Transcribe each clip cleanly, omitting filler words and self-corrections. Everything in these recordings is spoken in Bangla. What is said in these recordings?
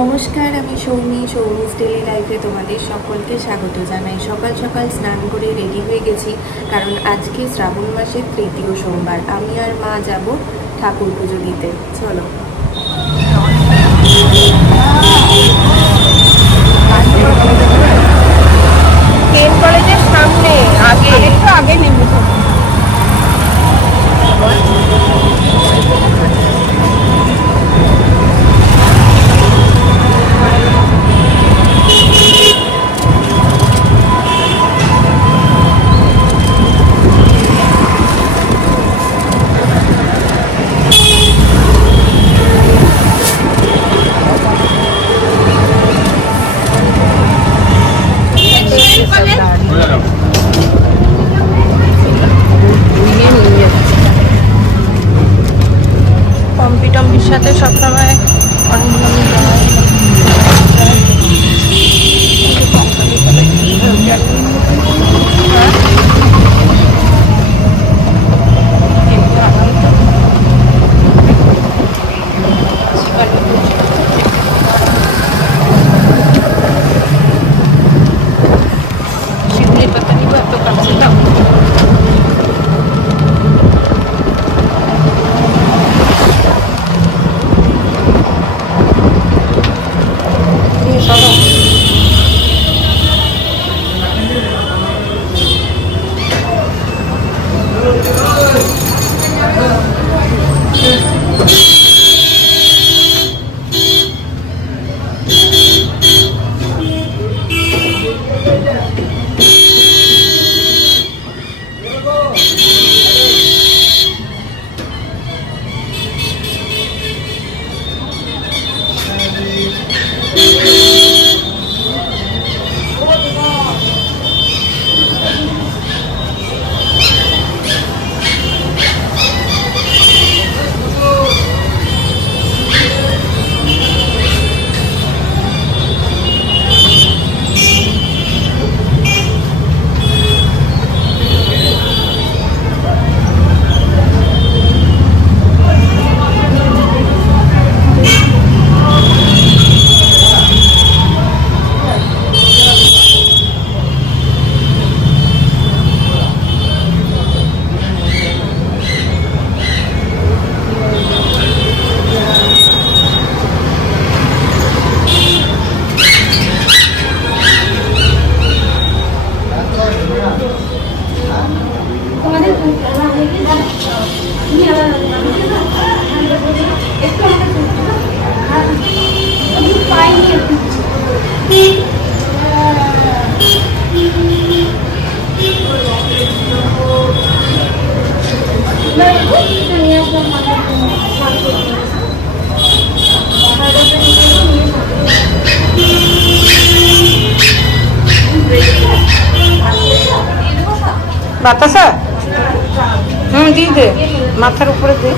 নমস্কার, আমি সৌমিস ডেইলি লাইফে তোমাদের সকলকে স্বাগত জানাই। সকাল সকাল স্নান করে রেডি হয়ে গেছি, কারণ আজকে শ্রাবণ মাসের তৃতীয় সোমবার। আমি আর মা যাব ঠাকুর পুজো দিতে। চলো। কেন কলেজের সামনে একটু আগে নেমে পম্পির সাথে সবসময় অনেক শিবলির পাতা নিব এত কাছে দাও। বাতাসা দিয়ে দে, মাথার উপরে দে।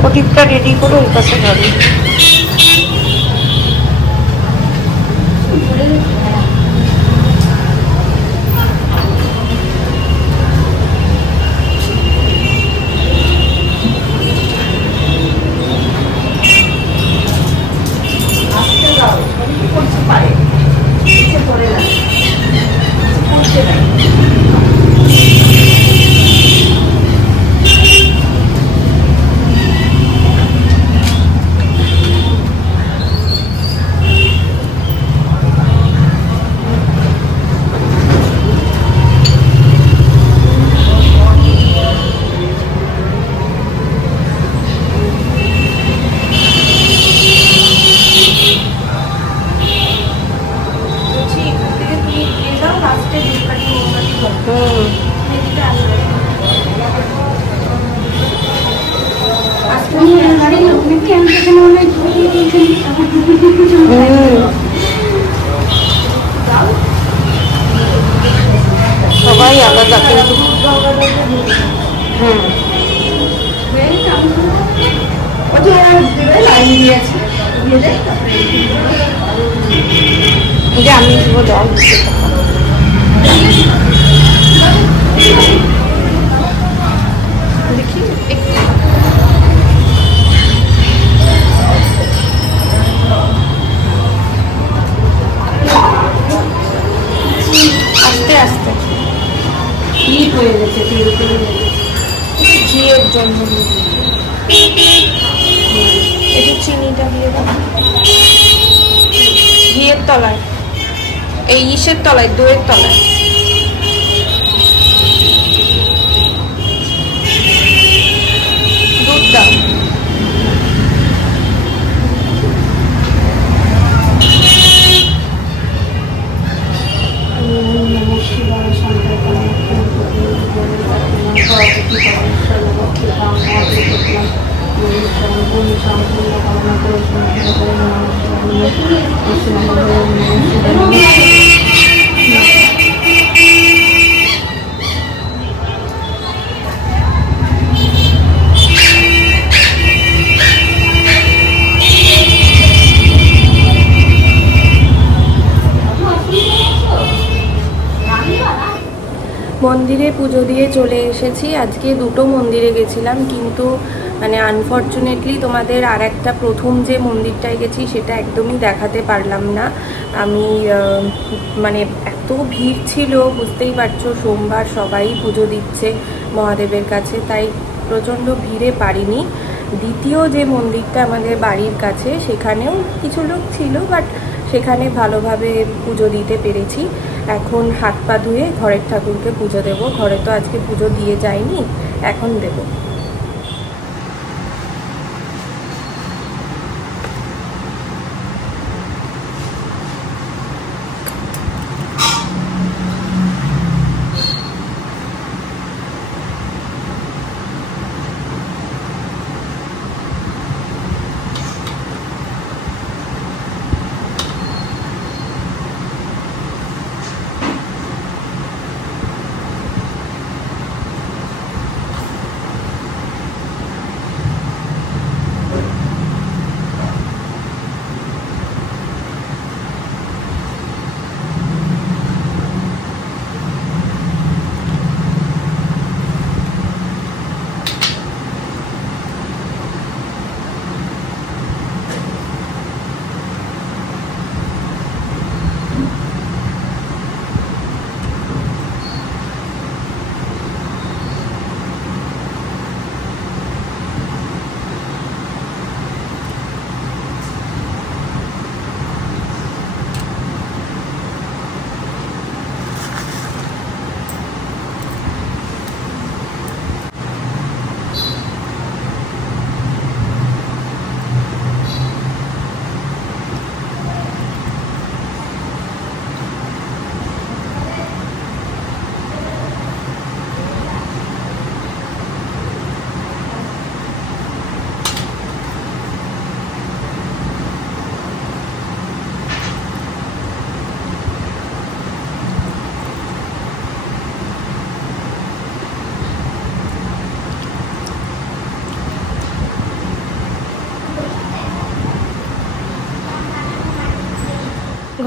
প্রদীপটা রেডি করে ওই পাশে ধরে। সবাই আলাদা কিন্তু লাইন দিয়েছে যে আমি দিব দাও দেখি আস্তে আস্তে হিট হয়ে গেছে, তেল তেল ঘিয়ের জন্য। একটু চিনিটা দিয়ে দাও ঘিয়ের তলায়, এই ইসের তলায়, দইয়ের তলায়। দুধ দাও। মন্দিরে পুজো দিয়ে চলে এসেছি। আজকে দুটো মন্দিরে গেছিলাম, কিন্তু মানে আনফর্চুনেটলি তোমাদের আর একটা প্রথম যে মন্দিরটায় গেছি সেটা একদমই দেখাতে পারলাম না। আমি মানে এত ভিড় ছিল, বুঝতেই পারছো, সোমবার সবাই পুজো দিচ্ছে মহাদেবের কাছে, তাই প্রচণ্ড ভিড়ে পারিনি। দ্বিতীয় যে মন্দিরটা আমাদের বাড়ির কাছে, সেখানেও কিছু লোক ছিল, বাট সেখানে ভালোভাবে পুজো দিতে পেরেছি। এখন হাত পা ধুয়ে ঘরের ঠাকুরকে পুজো দেব। ঘরে তো আজকে পুজো দিয়ে যাইনি, এখন দেব।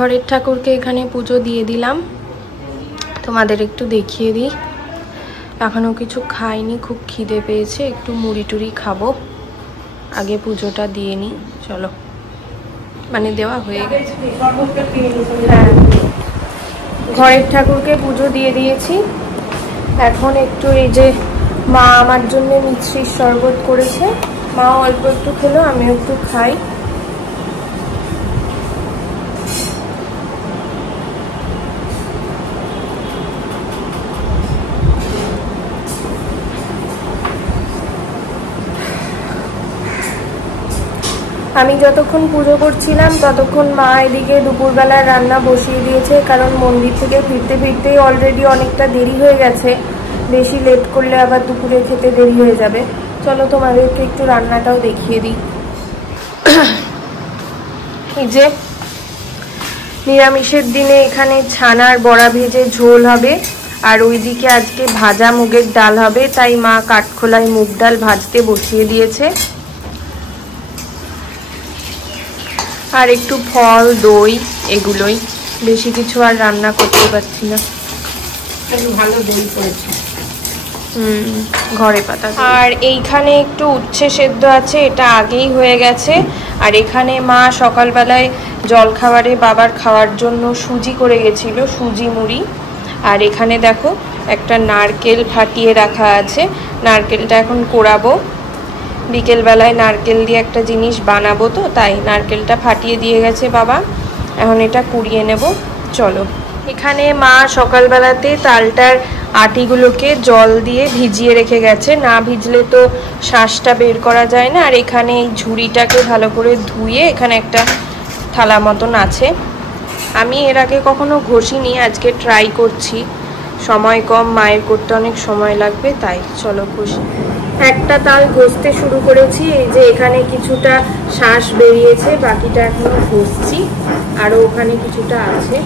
ঘরের ঠাকুরকে এখানে পুজো দিয়ে দিলাম। তোমাদের একটু দেখিয়ে দিই, এখনো কিছু খাইনি, খুব খিদে পেয়েছে, একটু মুড়ি টুড়ি খাবো, আগে পুজোটা দিয়ে নিই। চলো, মানে দেওয়া হয়ে গেছে। হ্যাঁ, ঘরের ঠাকুরকে পুজো দিয়ে দিয়েছি। এখন একটু এই যে মা আমার জন্য মিছরির শরবত করেছে, মা অল্প একটু খেলো, আমিও একটু খাই। আমি যতক্ষণ পুজো করছিলাম ততক্ষণ মা এদিকে দুপুরবেলার রান্না বসিয়ে দিয়েছে, কারণ মন্দির থেকে ফিরতে ফিরতেই অলরেডি অনেকটা দেরি হয়ে গেছে। বেশি লেট করলে আবার দুপুরে খেতে দেরি হয়ে যাবে। চলো তোমাদেরকে একটু রান্নাটাও দেখিয়ে দিই। এই যে নিরামিষের দিনে এখানে ছানার বড়া ভেজে ঝোল হবে, আর ওইদিকে আজকে ভাজা মুগের ডাল হবে, তাই মা কাঠখোলায় মুগ ডাল ভাজতে বসিয়ে দিয়েছে। আর একটু ফল, দই, এগুলোই। বেশি কিছু আর রান্না করতে পারছি না। ভালো দই করেছি, ঘরে পাতা। আর এইখানে একটু উচ্ছে সেদ্ধ আছে, এটা আগেই হয়ে গেছে। আর এখানে মা সকালবেলায় জলখাবারে বাবার খাওয়ার জন্য সুজি করে গেছিল, সুজি মুড়ি। আর এখানে দেখো একটা নারকেল ফাটিয়ে রাখা আছে, নারকেলটা এখন কোড়াবো। বিকেলবেলায় নারকেল দিয়ে একটা জিনিস বানাবো, তো তাই নারকেলটা ফাটিয়ে দিয়ে গেছে বাবা, এখন এটা কুড়িয়ে নেব। চলো। এখানে মা সকালবেলাতে তালটার আটিগুলোকে জল দিয়ে ভিজিয়ে রেখে গেছে, না ভিজলে তো শাঁসটা বের করা যায় না। আর এখানে এই ঝুড়িটাকে ভালো করে ধুয়ে এখানে একটা থালা মতন আছে। আমি এর আগে কখনো ঘষিনি, আজকে ট্রাই করছি। সময় কম, মায়ের করতে অনেক সময় লাগবে, তাই চলো ঘষি। একটা তাল ঘষতে শুরু করেছি, এই যে এখানে কিছুটা শাঁস বেরিয়েছে, বাকিটা এখনো ঘষছি। আরও ওখানে কিছুটা আছে।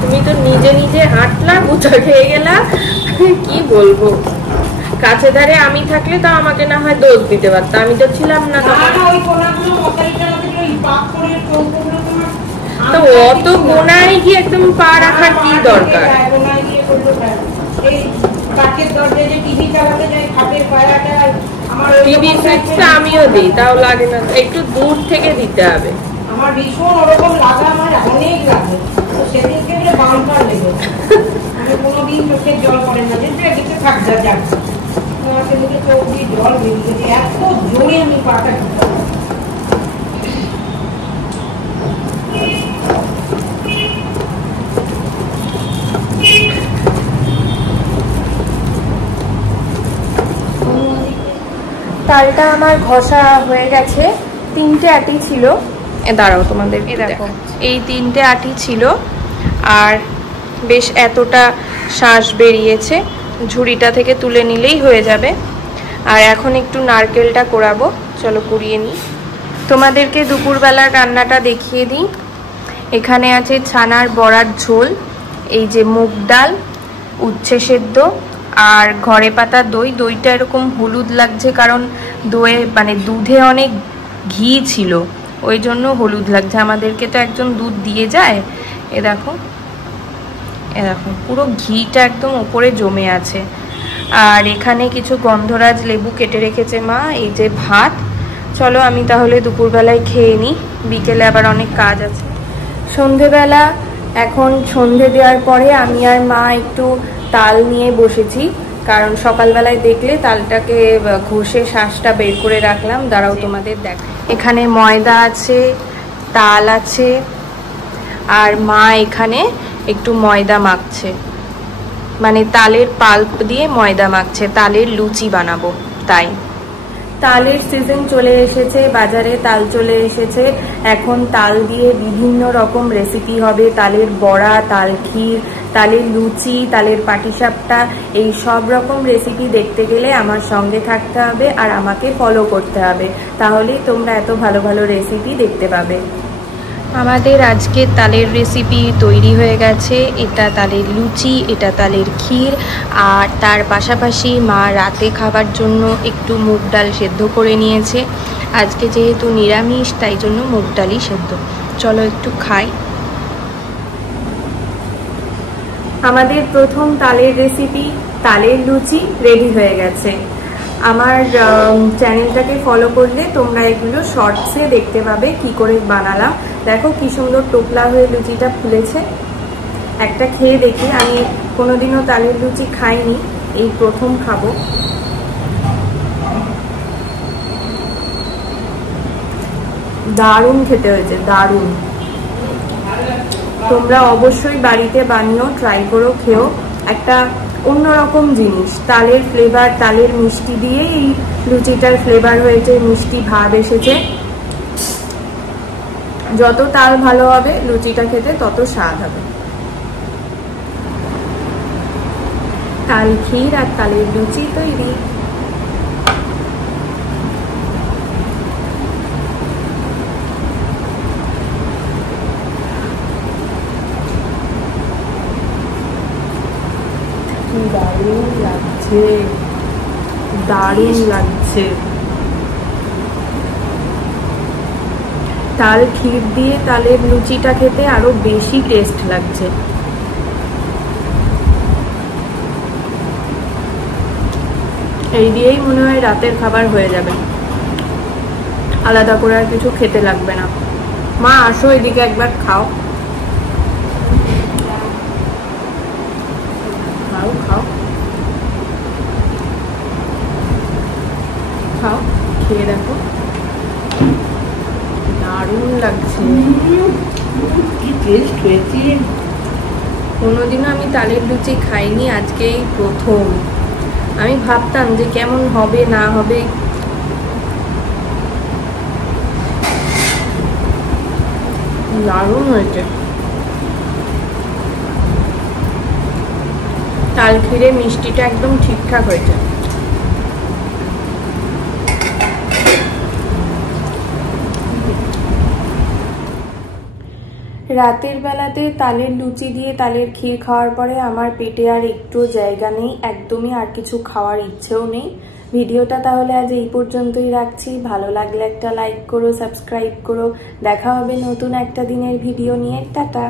তুমি তো নিজে নিজে হাঁটলা, গুছা খেয়ে গেলা, কি বলবো। কাছে ধারে আমি থাকলে তো আমাকে না হয় দোষ দিতে পারতাম, আমি তো ছিলাম না। তো অত গোনায় গিয়ে একদম পা রাখার কি দরকার? টিভি সুইচটা আমিও দিই, তাও লাগে না, একটু দূর থেকে দিতে হবে। আমার ভীষণ ওরকম লাগা, আমার অনেক লাগে, তো সেদিনকে বলে বাম্পার লেগে আমি কোনোদিন চোখের জল পড়ে না, যেটা কিছু থাকতে যাক সেদিকে চোখ দিয়ে জল বেরিয়ে গেছে, এত জোরে আমি পাটা ঢুকতে। তালটা আমার ঘষা হয়ে গেছে, 3টে আটি ছিল। দাঁড়াও তোমাদেরকে দেখো, এই 3টে আটি ছিল, আর বেশ এতটা শাঁস বেরিয়েছে। ঝুড়িটা থেকে তুলে নিলেই হয়ে যাবে। আর এখন একটু নারকেলটা কোড়াবো, চলো কুড়িয়ে নিই। তোমাদেরকে দুপুরবেলার রান্নাটা দেখিয়ে দিই। এখানে আছে ছানার বড়ার ঝোল, এই যে মুগ ডাল, উচ্ছে সেদ্ধ, আর ঘরে পাতা দই। দইটা এরকম হলুদ লাগছে কারণ দইয়ে মানে দুধে অনেক ঘি ছিল, ওই জন্য হলুদ লাগছে। আমাদেরকে তো একজন দুধ দিয়ে যায়। এ দেখো পুরো ঘিটা একদম উপরে জমে আছে। আর এখানে কিছু গন্ধরাজ লেবু কেটে রেখেছে মা। এই যে ভাত। চলো আমি তাহলে দুপুরবেলায় খেয়ে নিই, বিকেলে আবার অনেক কাজ আছে। সন্ধেবেলা, এখন সন্ধে দেওয়ার পরে আমি আর মা একটু তাল নিয়ে বসেছি, কারণ সকালবেলায় দেখলে তালটাকে ঘষে শাঁসটা বের করে রাখলাম। দাঁড়াও তোমাদের দেখ, এখানে ময়দা আছে, তাল আছে, আর মা এখানে একটু ময়দা মাখছে, মানে তালের পাল্প দিয়ে ময়দা মাখছে, তালের লুচি বানাবো তাই। তালের সিজন চলে এসেছে, বাজারে তাল চলে এসেছে। এখন তাল দিয়ে বিভিন্ন রকম রেসিপি হবে, তালের বড়া, তাল ক্ষীর, তালের লুচি, তালের পাটিসাপটা, এই সব রকম রেসিপি দেখতে গেলে আমার সঙ্গে থাকতে হবে আর আমাকে ফলো করতে হবে, তাহলেই তোমরা এত ভালো ভালো রেসিপি দেখতে পাবে। আমাদের আজকে তালের রেসিপি তৈরি হয়ে গেছে। এটা তালের লুচি, এটা তালের ক্ষীর, আর তার পাশাপাশি মা রাতে খাবার জন্য একটু মুগ ডাল সেদ্ধ করে নিয়েছে। আজকে যেহেতু নিরামিষ, তাই জন্য মুগ ডালই সেদ্ধ। চলো একটু খাই। আমাদের প্রথম তালের রেসিপি, তালের লুচি, রেডি হয়ে গেছে। আমার চ্যানেলটাকে ফলো করলে তোমরা এগুলো শর্টসে দেখতে পাবে কি করে বানালাম। দেখো কি সুন্দর টোপলা হয়ে লুচিটা ফুলেছে। একটা খেয়ে দেখি, আমি কোনোদিনও তালের লুচি খাইনি, এই প্রথম খাবো। দারুণ খেতে হয়েছে, দারুণ। তোমরা অবশ্যই বাড়িতে বানিও, ট্রাই করো, খেও। একটা অন্যরকম জিনিস, তালের ফ্লেভার, তালের মিষ্টি দিয়ে এই লুচিটার ফ্লেভার হয়েছে, মিষ্টি ভাব এসেছে। যত তাল ভালো হবে লুচিটা খেতে তত স্বাদ হবে। তাল ক্ষীর আর তালের লুচি তৈরি। দারুণ লাগছে, দারুণ লাগছে। তাল ক্ষীর দিয়ে তালের লুচিটা খেতে আরো বেশি টেস্ট লাগছে। এই দিয়েই মনে হয় রাতের খাবার হয়ে যাবে, আলাদা করে আর কিছু খেতে লাগবে না। মা আসো এদিকে একবার খাও, খাও খাও খাও, খেয়ে দেখো, দারুণ লাগছে। কোনোদিনও আমি তালের লুচি খাইনি, আজকেই প্রথম। আমি ভাবতাম যে কেমন হবে না হবে, দারুণ হয়েছে। তাল ক্ষীরে মিষ্টিটা একদম ঠিকঠাক হয়েছে। রাতের বেলাতে তালের লুচি দিয়ে তালের ক্ষীর খাওয়ার পরে আমার পেটে আর একটু জায়গা নেই, একদমই আর কিছু খাওয়ার ইচ্ছেও নেই। ভিডিওটা তাহলে আজ এই পর্যন্তই রাখছি। ভালো লাগলে একটা লাইক করো, সাবস্ক্রাইব করো। দেখা হবে নতুন একটা দিনের ভিডিও নিয়ে। টাটা।